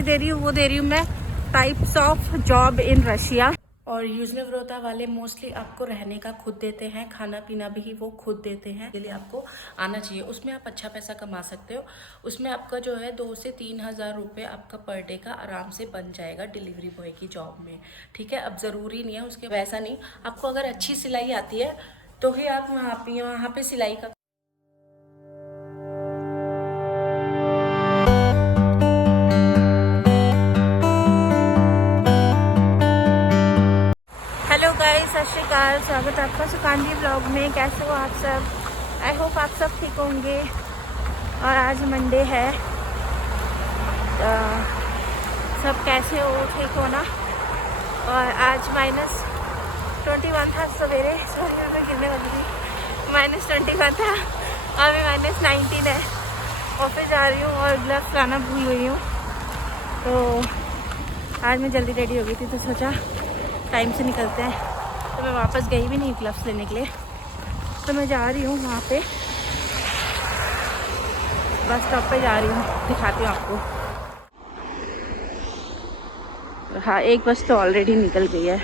दे रही हूँ वो दे रही हूँ मैं types of job in Russia. और यूज़नेवरोता वाले मोस्टली आपको रहने का खुद देते हैं, खाना पीना भी वो खुद देते हैं, इसलिए आपको आना चाहिए। उसमें आप अच्छा पैसा कमा सकते हो। उसमें आपका जो है 2 से 3 हज़ार रुपये आपका पर डे का आराम से बन जाएगा डिलीवरी बॉय की जॉब में। ठीक है, अब ज़रूरी नहीं है उसके वैसा नहीं, आपको अगर अच्छी सिलाई आती है तो ही आप वहाँ पे सिलाई का। हेलो गाइस, सत श्री अकाल, स्वागत है आपका सुकांजी ब्लॉग में। कैसे हो आप सब? आई होप आप सब ठीक होंगे। और आज मंडे है, सब कैसे हो? ठीक हो ना? और आज -21 था सवेरे, सॉरी मैं गिरने वाली थी। -21 था, अभी -19 है। ऑफिस जा रही हूँ और ग्लव्स लाना भूल गई हूँ, तो आज मैं जल्दी रेडी हो गई थी, तो सोचा टाइम से निकलते हैं। तो मैं वापस गई भी नहीं ग्लव्स लेने के लिए, तो मैं जा रही हूँ वहाँ पे, बस स्टॉप पे जा रही हूँ, दिखाती हूँ आपको। हाँ, एक बस तो ऑलरेडी निकल गई है,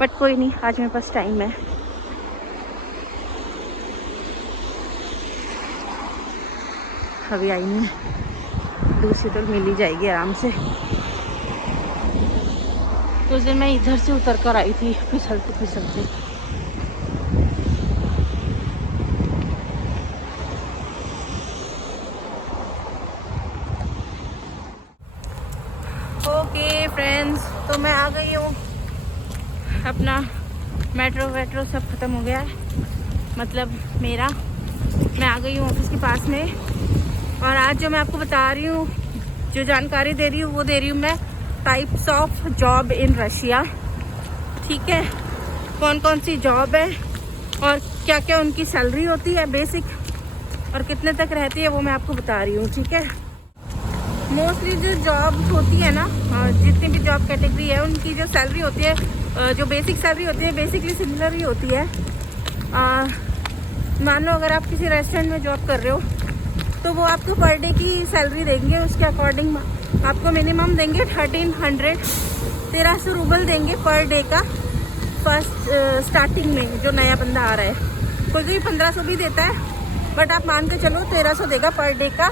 बट कोई नहीं, आज मेरे पास टाइम है। अभी आई नहीं है, दूसरी तो मिल ही जाएगी आराम से। तो उस दिन मैं इधर से उतर कर आई थी फिसलते फिसलते। ओके फ्रेंड्स, तो मैं आ गई हूँ। अपना मेट्रो वेट्रो सब ख़त्म हो गया है, मतलब मेरा। मैं आ गई हूँ ऑफिस के पास में। और आज जो मैं आपको बता रही हूँ, जो जानकारी दे रही हूँ वो दे रही हूँ मैं types of job in Russia. ठीक है, कौन कौन सी जॉब है और क्या क्या उनकी सैलरी होती है बेसिक, और कितने तक रहती है वो मैं आपको बता रही हूँ। ठीक है, मोस्टली जो जॉब होती है ना, जितनी भी जॉब कैटेगरी है उनकी जो सैलरी होती है, जो बेसिक सैलरी होती है, बेसिकली सिमिलर ही होती है। मान लो अगर आप किसी रेस्टोरेंट में जॉब कर रहे हो तो वो आपको पर डे की सैलरी देंगे, उसके अकॉर्डिंग आपको मिनिमम देंगे 1300 रूबल देंगे पर डे का। फर्स्ट स्टार्टिंग में जो नया बंदा आ रहा है, कोई कोई 1500 भी देता है, बट आप मान के चलो 1300 देगा पर डे का।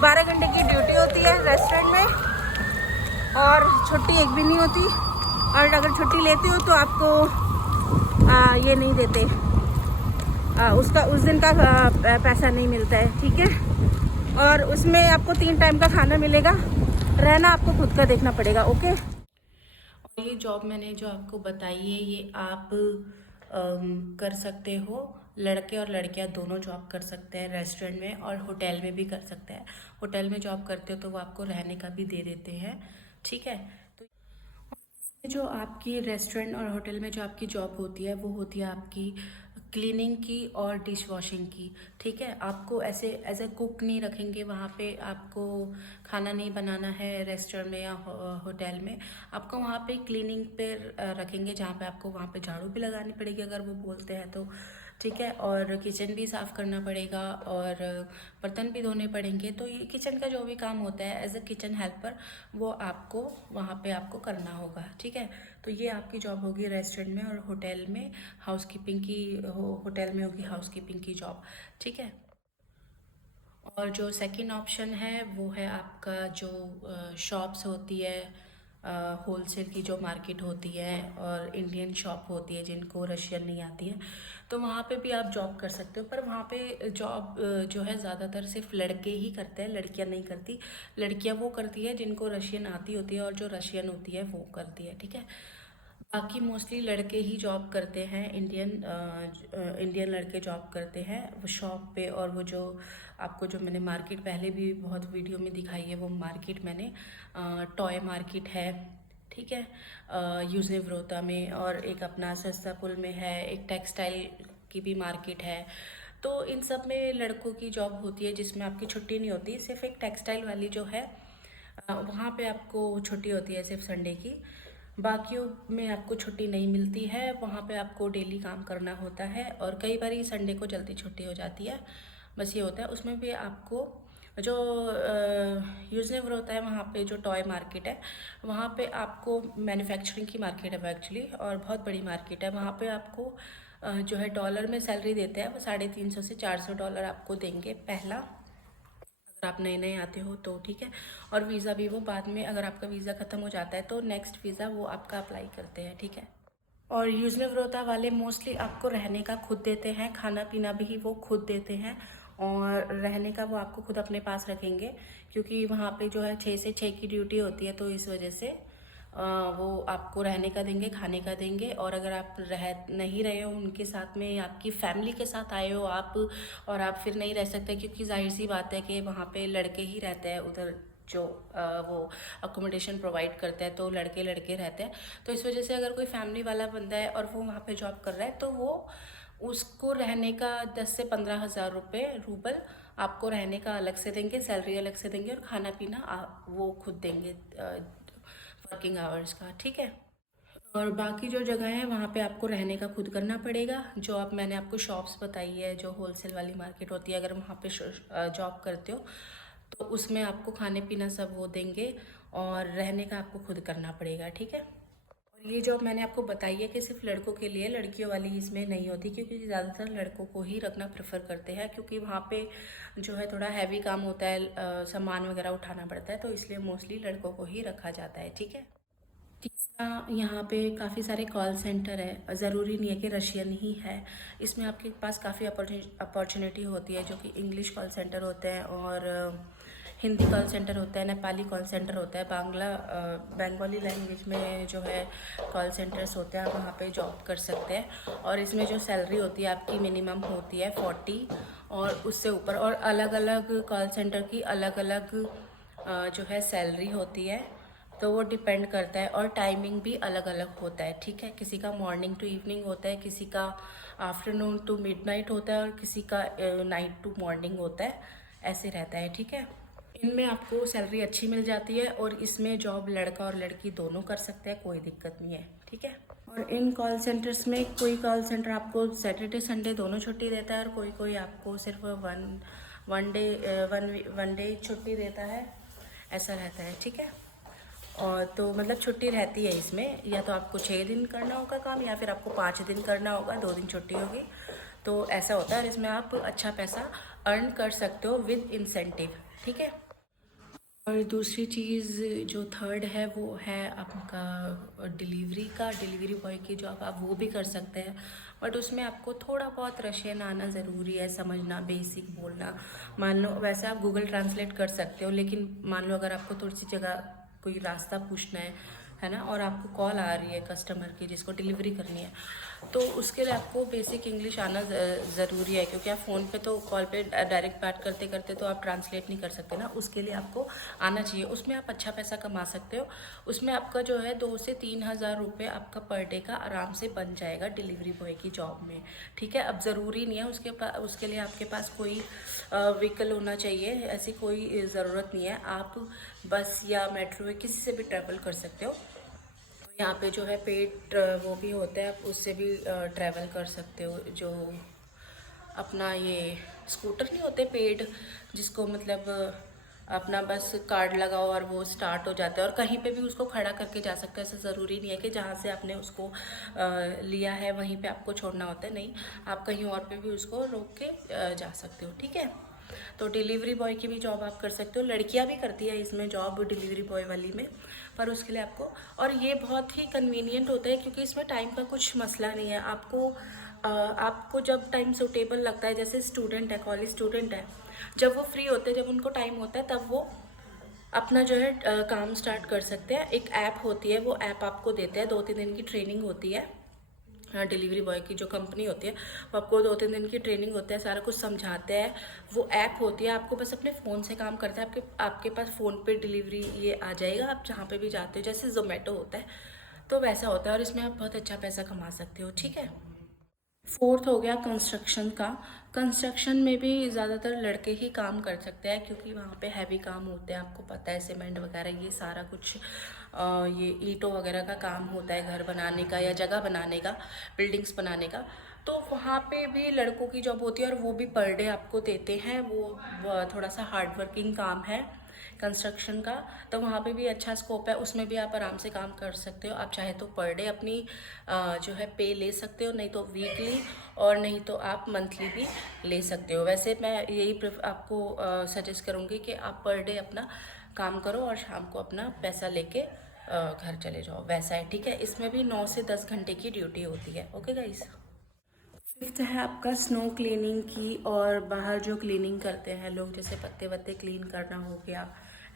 12 घंटे की ड्यूटी होती है रेस्टोरेंट में, और छुट्टी एक भी नहीं होती। और अगर छुट्टी लेते हो तो आपको ये नहीं देते, उसका उस दिन का पैसा नहीं मिलता है। ठीक है, और उसमें आपको 3 टाइम का खाना मिलेगा, रहना आपको खुद का देखना पड़ेगा। ओके, और ये जॉब मैंने जो आपको बताई है ये आप कर सकते हो, लड़के और लड़कियां दोनों जॉब कर सकते हैं रेस्टोरेंट में, और होटल में भी कर सकते हैं। होटल में जॉब करते हो तो वो आपको रहने का भी दे देते हैं। ठीक है, तो जो आपकी रेस्टोरेंट और होटल में जो आपकी जॉब होती है वो होती है आपकी क्लीनिंग की और डिश वॉशिंग की। ठीक है, आपको ऐसे एज ए कुक नहीं रखेंगे वहाँ पे, आपको खाना नहीं बनाना है रेस्टोरेंट में या होटल में। आपको वहाँ पे क्लीनिंग पे रखेंगे, जहाँ पे आपको वहाँ पे झाड़ू भी लगानी पड़ेगी अगर वो बोलते हैं तो। ठीक है, और किचन भी साफ़ करना पड़ेगा और बर्तन भी धोने पड़ेंगे। तो ये किचन का जो भी काम होता है एज अ किचन हेल्पर, वो आपको वहाँ पे आपको करना होगा। ठीक है, तो ये आपकी जॉब होगी रेस्टोरेंट में, और होटल में हाउसकीपिंग की होटल में होगी हाउसकीपिंग की जॉब। ठीक है, और जो सेकंड ऑप्शन है वो है आपका जो शॉप्स होती है, होलसेल की जो मार्केट होती है, और इंडियन शॉप होती है जिनको रशियन नहीं आती है, तो वहाँ पे भी आप जॉब कर सकते हो। पर वहाँ पे जॉब जो है ज़्यादातर सिर्फ लड़के ही करते हैं, लड़कियाँ नहीं करती। लड़कियाँ वो करती है जिनको रशियन आती होती है, और जो रशियन होती है वो करती है। ठीक है, बाकी मोस्टली लड़के ही जॉब करते हैं, इंडियन लड़के जॉब करते हैं वो शॉप पे। और वो जो आपको जो मैंने मार्केट पहले भी बहुत वीडियो में दिखाई है, वो मार्केट मैंने टॉय मार्केट है। ठीक है, यूज़नेवरोता में, और एक अपना सस्ता पुल में है, एक टेक्सटाइल की भी मार्केट है। तो इन सब में लड़कों की जॉब होती है जिसमें आपकी छुट्टी नहीं होती। सिर्फ एक टेक्सटाइल वाली जो है वहाँ पे आपको छुट्टी होती है सिर्फ संडे की, बाकियों में आपको छुट्टी नहीं मिलती है। वहाँ पे आपको डेली काम करना होता है, और कई बार संडे को जल्दी छुट्टी हो जाती है, बस ये होता है। उसमें भी आपको जो यूज़नेवर होता है वहाँ पे जो टॉय मार्केट है, वहाँ पे आपको मैन्युफैक्चरिंग की मार्केट है वो एक्चुअली, और बहुत बड़ी मार्केट है। वहाँ पे आपको जो है डॉलर में सैलरी देते हैं, वो $350 से $400 आपको देंगे पहला, अगर आप नए नए आते हो तो, ठीक है। और वीज़ा भी वो बाद में, अगर आपका वीज़ा ख़त्म हो जाता है तो नेक्स्ट वीज़ा वो आपका अप्लाई करते हैं, ठीक है। और यूजले वरोता वाले मोस्टली आपको रहने का खुद देते हैं, खाना पीना भी वो खुद देते हैं, और रहने का वो आपको खुद अपने पास रखेंगे, क्योंकि वहाँ पे जो है 6 से 6 की ड्यूटी होती है, तो इस वजह से वो आपको रहने का देंगे, खाने का देंगे। और अगर आप नहीं रहे हो उनके साथ में, आपकी फैमिली के साथ आए हो आप, और आप फिर नहीं रह सकते, क्योंकि जाहिर सी बात है कि वहाँ पे लड़के ही रहते हैं उधर, जो वो अकोमोडेशन प्रोवाइड करते हैं, तो लड़के लड़के रहते हैं। तो इस वजह से अगर कोई फैमिली वाला बंदा है और वो वहाँ पे जॉब कर रहा है, तो वो उसको रहने का 10 से 15 हज़ार रुपये रूबल आपको रहने का अलग से देंगे, सैलरी अलग से देंगे, और खाना पीना वो खुद देंगे वर्किंग आवर्स का, ठीक है। और बाकी जो जगह है वहाँ पे आपको रहने का खुद करना पड़ेगा। जो आप मैंने आपको शॉप्स बताई है, जो होलसेल वाली मार्केट होती है, अगर वहाँ पे जॉब करते हो तो उसमें आपको खाने पीना सब वो देंगे, और रहने का आपको खुद करना पड़ेगा, ठीक है। और ये जॉब मैंने आपको बताई है कि सिर्फ लड़कों के लिए, लड़कियों वाली इसमें नहीं होती, क्योंकि ज़्यादातर लड़कों को ही रखना प्रेफर करते हैं, क्योंकि वहाँ पे जो है थोड़ा हैवी काम होता है, सामान वगैरह उठाना पड़ता है, तो इसलिए मोस्टली लड़कों को ही रखा जाता है, ठीक है। तीसरा, यहाँ पे काफ़ी सारे कॉल सेंटर है, ज़रूरी नहीं है कि रशियन ही है, इसमें आपके पास काफ़ी अपॉर्चुनिटी होती है, जो कि इंग्लिश कॉल सेंटर होते हैं, और हिंदी कॉल सेंटर होता है, नेपाली कॉल सेंटर होता है, बंगाली लैंग्वेज में जो है कॉल सेंटर्स होते हैं, आप वहाँ पे जॉब कर सकते हैं। और इसमें जो सैलरी होती है आपकी मिनिमम होती है 40, और उससे ऊपर, और अलग अलग कॉल सेंटर की अलग अलग जो है सैलरी होती है, तो वो डिपेंड करता है, और टाइमिंग भी अलग अलग होता है, ठीक है। किसी का मॉर्निंग टू इवनिंग होता है, किसी का आफ्टरनून टू मिडनाइट होता है, और किसी का नाइट टू मॉर्निंग होता है, ऐसे रहता है, ठीक है। इनमें आपको सैलरी अच्छी मिल जाती है, और इसमें जॉब लड़का और लड़की दोनों कर सकते हैं, कोई दिक्कत नहीं है, ठीक है। और इन कॉल सेंटर्स में कोई कॉल सेंटर आपको सैटरडे संडे दोनों छुट्टी देता है, और कोई कोई आपको सिर्फ वन डे छुट्टी देता है, ऐसा रहता है, ठीक है। और तो मतलब छुट्टी रहती है इसमें, या तो आपको 6 दिन करना होगा काम, या फिर आपको 5 दिन करना होगा, 2 दिन छुट्टी होगी, तो ऐसा होता है। और इसमें आप अच्छा पैसा अर्न कर सकते हो विद इंसेंटिव, ठीक है। और दूसरी चीज़ जो थर्ड है वो है आपका डिलीवरी बॉय की जॉब, आप वो भी कर सकते हैं, बट उसमें आपको थोड़ा बहुत रशियन आना ज़रूरी है, समझना, बेसिक बोलना। मान लो वैसे आप गूगल ट्रांसलेट कर सकते हो, लेकिन मान लो अगर आपको थोड़ी सी जगह कोई रास्ता पूछना है ना, और आपको कॉल आ रही है कस्टमर की जिसको डिलीवरी करनी है, तो उसके लिए आपको बेसिक इंग्लिश आना ज़रूरी है, क्योंकि आप फ़ोन पे तो कॉल पे डायरेक्ट बात करते करते तो आप ट्रांसलेट नहीं कर सकते ना, उसके लिए आपको आना चाहिए। उसमें आप अच्छा पैसा कमा सकते हो, उसमें आपका जो है 2 से 3 हज़ार रुपये आपका पर डे का आराम से बन जाएगा डिलीवरी बॉय की जॉब में, ठीक है। अब ज़रूरी नहीं है उसके लिए आपके पास कोई व्हीकल होना चाहिए, ऐसी कोई ज़रूरत नहीं है, आप बस या मेट्रो या किसी से भी ट्रैवल कर सकते हो। यहाँ पे जो है पेड वो भी होता है, आप उससे भी ट्रैवल कर सकते हो, जो अपना ये स्कूटर नहीं होते पेड, जिसको मतलब अपना बस कार्ड लगाओ और वो स्टार्ट हो जाता है, और कहीं पे भी उसको खड़ा करके जा सकते हो, ऐसा ज़रूरी नहीं है कि जहाँ से आपने उसको लिया है वहीं पे आपको छोड़ना होता है, नहीं, आप कहीं और पे भी उसको रोक के जा सकते हो, ठीक है। तो डिलीवरी बॉय की भी जॉब आप कर सकते हो, लड़कियां भी करती है इसमें जॉब डिलीवरी बॉय वाली में, पर उसके लिए आपको, और ये बहुत ही कन्वीनियंट होता है, क्योंकि इसमें टाइम का कुछ मसला नहीं है। आपको जब टाइम सूटेबल लगता है, जैसे स्टूडेंट है, कॉलेज स्टूडेंट है, जब वो फ्री होते हैं, जब उनको टाइम होता है, तब वो अपना जो है काम स्टार्ट कर सकते हैं। एक ऐप होती है, वो ऐप आपको देते हैं, 2-3 दिन की ट्रेनिंग होती है। डिलीवरी बॉय की जो कंपनी होती है वो आपको 2-3 दिन की ट्रेनिंग होता है, सारा कुछ समझाते हैं। वो ऐप होती है, आपको बस अपने फ़ोन से काम करता है, आपके पास फ़ोन पे डिलीवरी ये आ जाएगा, आप जहाँ पे भी जाते हो, जैसे जोमेटो होता है तो वैसा होता है, और इसमें आप बहुत अच्छा पैसा कमा सकते हो, ठीक है। फोर्थ हो गया कंस्ट्रक्शन का। कंस्ट्रक्शन में भी ज़्यादातर लड़के ही काम कर सकते हैं, क्योंकि वहाँ पे हैवी काम होते हैं, आपको पता है, सीमेंट वगैरह ये सारा कुछ ये ईंटों वगैरह का काम होता है, घर बनाने का या जगह बनाने का, बिल्डिंग्स बनाने का। तो वहाँ पे भी लड़कों की जॉब होती है और वो भी पर डे आपको देते हैं। वो थोड़ा सा हार्ड वर्किंग काम है कंस्ट्रक्शन का, तो वहाँ पे भी अच्छा स्कोप है, उसमें भी आप आराम से काम कर सकते हो। आप चाहे तो पर डे अपनी जो है पे ले सकते हो, नहीं तो वीकली, और नहीं तो आप मंथली भी ले सकते हो। वैसे मैं यही आपको सजेस्ट करूँगी कि आप पर डे अपना काम करो और शाम को अपना पैसा लेके घर चले जाओ, वैसा है, ठीक है। इसमें भी 9 से 10 घंटे की ड्यूटी होती है। Okay guys. फिफ्थ है आपका स्नो क्लीनिंग की, और बाहर जो क्लीनिंग करते हैं लोग, जैसे पत्ते वत्ते क्लीन करना हो गया,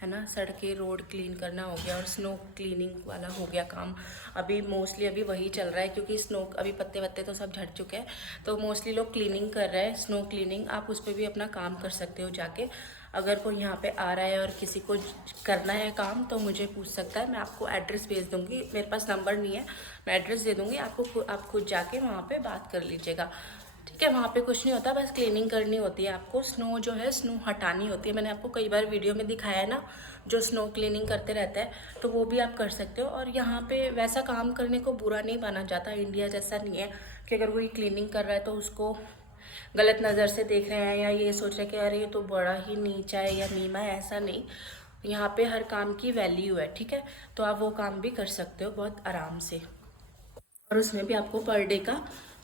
है ना, सड़कें रोड क्लीन करना हो गया, और स्नो क्लीनिंग वाला हो गया काम। अभी मोस्टली अभी वही चल रहा है, क्योंकि स्नो अभी पत्ते वत्ते तो सब झड़ चुके हैं, तो मोस्टली लोग क्लीनिंग कर रहे हैं, स्नो क्लीनिंग। आप उस पर भी अपना काम कर सकते हो जाके। अगर कोई यहाँ पे आ रहा है और किसी को करना है काम तो मुझे पूछ सकता है, मैं आपको एड्रेस भेज दूँगी। मेरे पास नंबर नहीं है, मैं एड्रेस दे दूँगी आपको, आप खुद जाके वहाँ पे बात कर लीजिएगा, ठीक है। वहाँ पे कुछ नहीं होता, बस क्लीनिंग करनी होती है आपको। स्नो जो है स्नो हटानी होती है। मैंने आपको कई बार वीडियो में दिखाया है ना, जो स्नो क्लीनिंग करते रहता है, तो वो भी आप कर सकते हो। और यहाँ पे वैसा काम करने को बुरा नहीं माना जाता, इंडिया जैसा नहीं है कि अगर कोई क्लीनिंग कर रहा है तो उसको गलत नज़र से देख रहे हैं या ये सोच रहे हैं कि अरे ये तो बड़ा ही नीचा है या नीमा है, ऐसा नहीं। यहाँ पे हर काम की वैल्यू है, ठीक है। तो आप वो काम भी कर सकते हो बहुत आराम से, और उसमें भी आपको पर डे का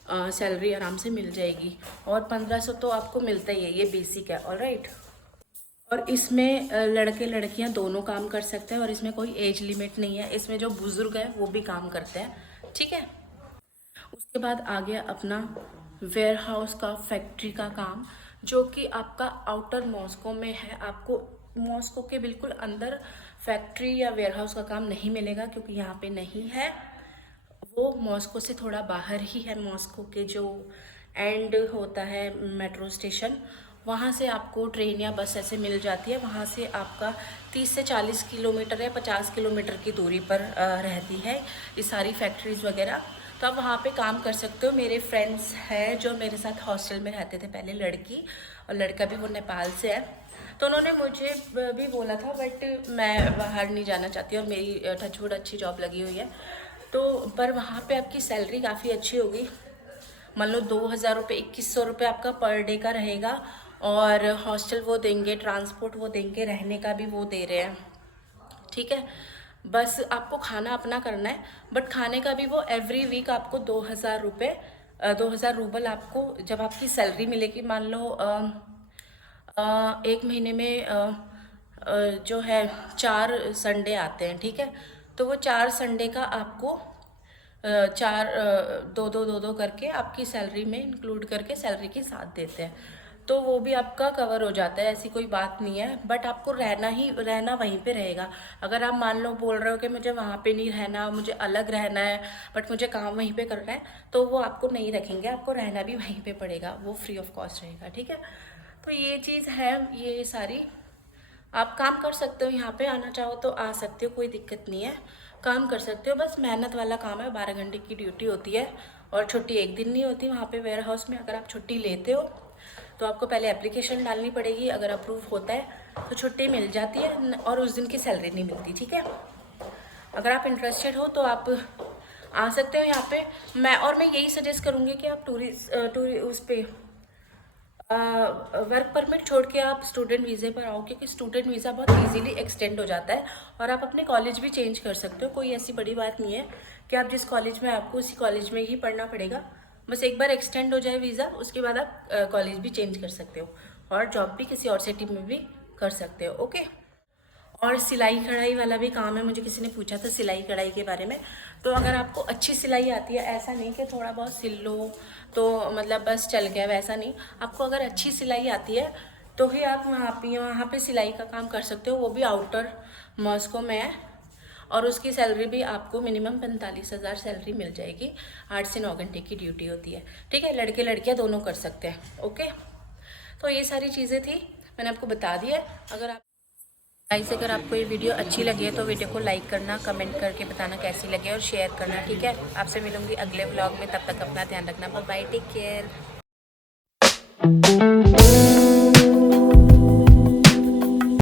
सैलरी आराम से मिल जाएगी। और 1500 तो आपको मिलता ही है, ये बेसिक है, ऑलराइट। और इसमें लड़के लड़कियां दोनों काम कर सकते हैं, और इसमें कोई एज लिमिट नहीं है। इसमें जो बुजुर्ग है वो भी काम करते हैं, ठीक है। उसके बाद आ गया अपना वेयर हाउस का, फैक्ट्री का काम, जो कि आपका आउटर मॉस्को में है। आपको मॉस्को के बिल्कुल अंदर फैक्ट्री या वेयर हाउस का काम नहीं मिलेगा, क्योंकि यहाँ पे नहीं है। वो मॉस्को से थोड़ा बाहर ही है। मॉस्को के जो एंड होता है मेट्रो स्टेशन, वहाँ से आपको ट्रेन या बस ऐसे मिल जाती है। वहाँ से आपका 30 से 40 किलोमीटर या 50 किलोमीटर की दूरी पर रहती है ये सारी फैक्ट्रीज़ वगैरह। तो आप वहाँ पे काम कर सकते हो। मेरे फ्रेंड्स हैं जो मेरे साथ हॉस्टल में रहते थे पहले, लड़की और लड़का भी, वो नेपाल से है, तो उन्होंने मुझे भी बोला था, बट मैं बाहर नहीं जाना चाहती और मेरी टचवुड अच्छी जॉब लगी हुई है। तो पर वहाँ पे आपकी सैलरी काफ़ी अच्छी होगी। मान लो 2000 रुपये, 2100 रुपये आपका पर डे का रहेगा, और हॉस्टल वो देंगे, ट्रांसपोर्ट वो देंगे, रहने का भी वो दे रहे हैं, ठीक है। बस आपको खाना अपना करना है, बट खाने का भी वो एवरी वीक आपको 2000 रुपये, 2000 रूबल आपको जब आपकी सैलरी मिलेगी। मान लो एक महीने में जो है 4 संडे आते हैं, ठीक है। तो वो 4 संडे का आपको 2-2 करके आपकी सैलरी में इंक्लूड करके सैलरी के साथ देते हैं, तो वो भी आपका कवर हो जाता है, ऐसी कोई बात नहीं है। बट आपको रहना वहीं पे रहेगा। अगर आप मान लो बोल रहे हो कि मुझे वहाँ पे नहीं रहना, मुझे अलग रहना है, बट मुझे काम वहीं पे करना है, तो वो आपको नहीं रखेंगे, आपको रहना भी वहीं पे पड़ेगा, वो फ्री ऑफ कॉस्ट रहेगा, ठीक है। तो ये चीज़ है, ये सारी आप काम कर सकते हो। यहाँ पे आना चाहो तो आ सकते हो, कोई दिक्कत नहीं है, काम कर सकते हो। बस मेहनत वाला काम है, 12 घंटे की ड्यूटी होती है, और छुट्टी एक दिन नहीं होती वहाँ पे वेयर हाउस में। अगर आप छुट्टी लेते हो तो आपको पहले एप्लीकेशन डालनी पड़ेगी, अगर अप्रूव होता है तो छुट्टी मिल जाती है, और उस दिन की सैलरी नहीं मिलती, ठीक है। अगर आप इंटरेस्टेड हो तो आप आ सकते हो यहाँ पे। मैं यही सजेस्ट करूँगी कि आप उस पर वर्क परमिट छोड़ के आप स्टूडेंट वीज़े पर आओ, क्योंकि स्टूडेंट वीज़ा बहुत इजीली एक्सटेंड हो जाता है, और आप अपने कॉलेज भी चेंज कर सकते हो। कोई ऐसी बड़ी बात नहीं है कि आप जिस कॉलेज में आपको उसी कॉलेज में ही पढ़ना पड़ेगा। बस एक बार एक्सटेंड हो जाए वीज़ा, उसके बाद आप कॉलेज भी चेंज कर सकते हो, और जॉब भी किसी और सिटी में भी कर सकते हो, ओके। और सिलाई कढ़ाई वाला भी काम है, मुझे किसी ने पूछा था सिलाई कढ़ाई के बारे में। तो अगर आपको अच्छी सिलाई आती है, ऐसा नहीं कि थोड़ा बहुत सिल लो तो मतलब बस चल गया, वैसा नहीं। आपको अगर अच्छी सिलाई आती है तो ही आप वहाँ पे सिलाई का काम कर सकते हो। वो भी आउटर मॉस्को में है, और उसकी सैलरी भी आपको मिनिमम 45,000 सैलरी मिल जाएगी। 8 से 9 घंटे की ड्यूटी होती है, ठीक है। लड़के लड़कियाँ दोनों कर सकते हैं, ओके। तो ये सारी चीज़ें थी, मैंने आपको बता दी है। अगर आपको ये वीडियो अच्छी लगी है तो वीडियो को लाइक करना, कमेंट करके बताना कैसी लगी, और शेयर करना, ठीक है। आपसे मिलूंगी अगले व्लॉग में, तब तक अपना ध्यान रखना, बाय बाय, टेक केयर।